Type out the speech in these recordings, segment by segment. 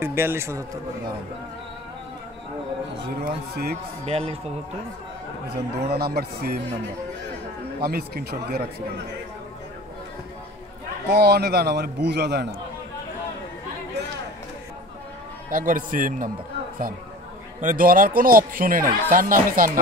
42-75 016 42 number same number আমি screenshot দিয়ে রাখছি কোনে দানা মানে বুঝা যায় না একবার সেম নাম্বার সান মানে ধরার কোনো অপশনে নাই সান নামে সান না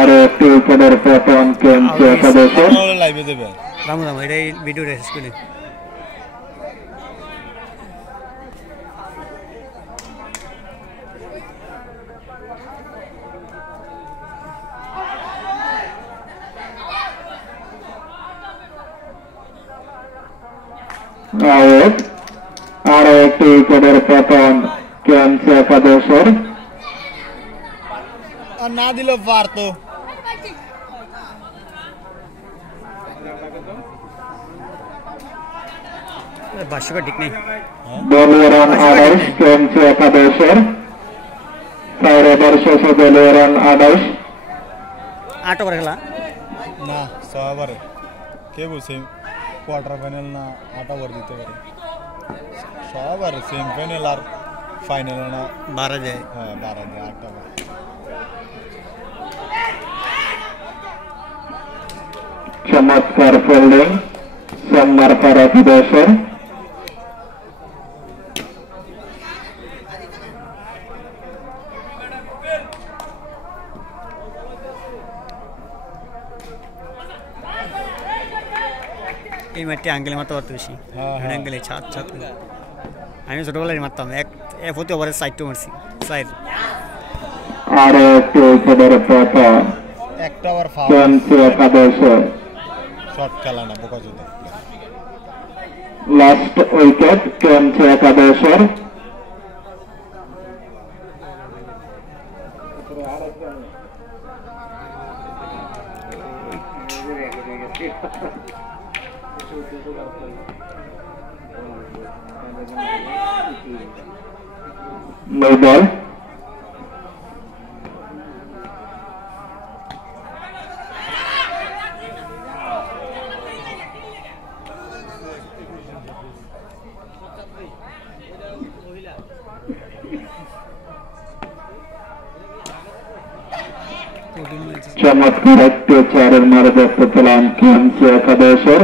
আরে একটু উপরের পতন কেমছে সদস্য লাইভে দেবে রামু রামু এটাই ভিডিও শেষ করি আরে একটু উপরের পতন কেমছে সদস্যর আর না দিলেও পারতো ভাষ্যকার ঠিক নেই দলীয়রান আদাইশ কেমছে একাদশের শেষে দলীয়রান আদাইশ 8 ওভার খেলা না 6 ওভারে কে বলছে কোয়ার্টার ফাইনাল না 8 ওভার দিতে পারে 6 ওভারে সেমিফাইনাল আর ফাইনাল না 12 যায় হ্যাঁ 12 দিয়ে 8 ওভার চমৎকার ফিল্ডিং সোমবার পরে একাদশের এই ম্যাচটি আঙ্গেলে মারতে পারতো বেশি আঙ্গেলে ছাদ ছাদ আমি ছোটবেলায় মারতাম এক প্রতি ওভারে 60 মারছি সাইড আর একটু উপরের পতন একটা ওভার ফাউল কেমছে একাদশের শর্ট খেলা না বোকা জুতা লাস্ট উইকেট কেমছে একাদশের বল চমৎকার একটি চারের মারে দেখতে পেলাম কেমছে একাদশের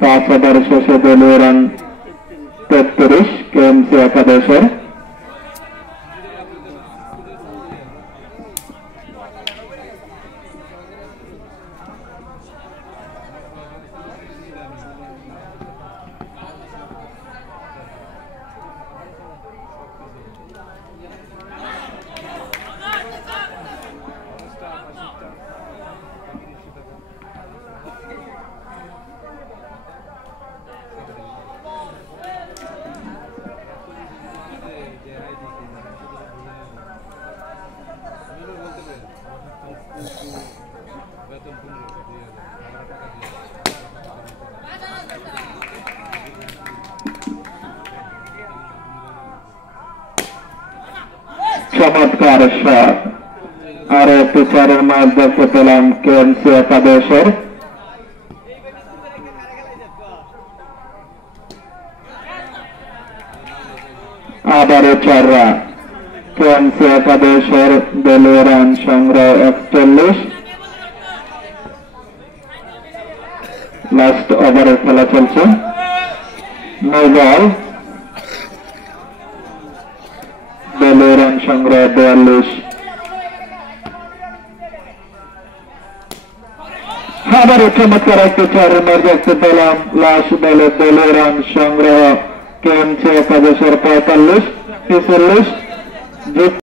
5 ওভার শেষে দলীয় রান 33 কেমছে একাদশের চমৎকার শট আর একটি চারের মাঝ দেখতে পেলাম কেমছে একাদশের আবারও 4 রান কেমছে একাদশের দলীয় রান সংগ্রহ 41 লাস্ট ওভারের খেলা চলছে নো বল দলীয় রান সংগ্রহ 42 আবারও চমৎকার একটি চারের মাঝ দেখতে পেলাম লাস্ট বলে দলীয় রান সংগ্রহ কেমছে একাদশের 45 46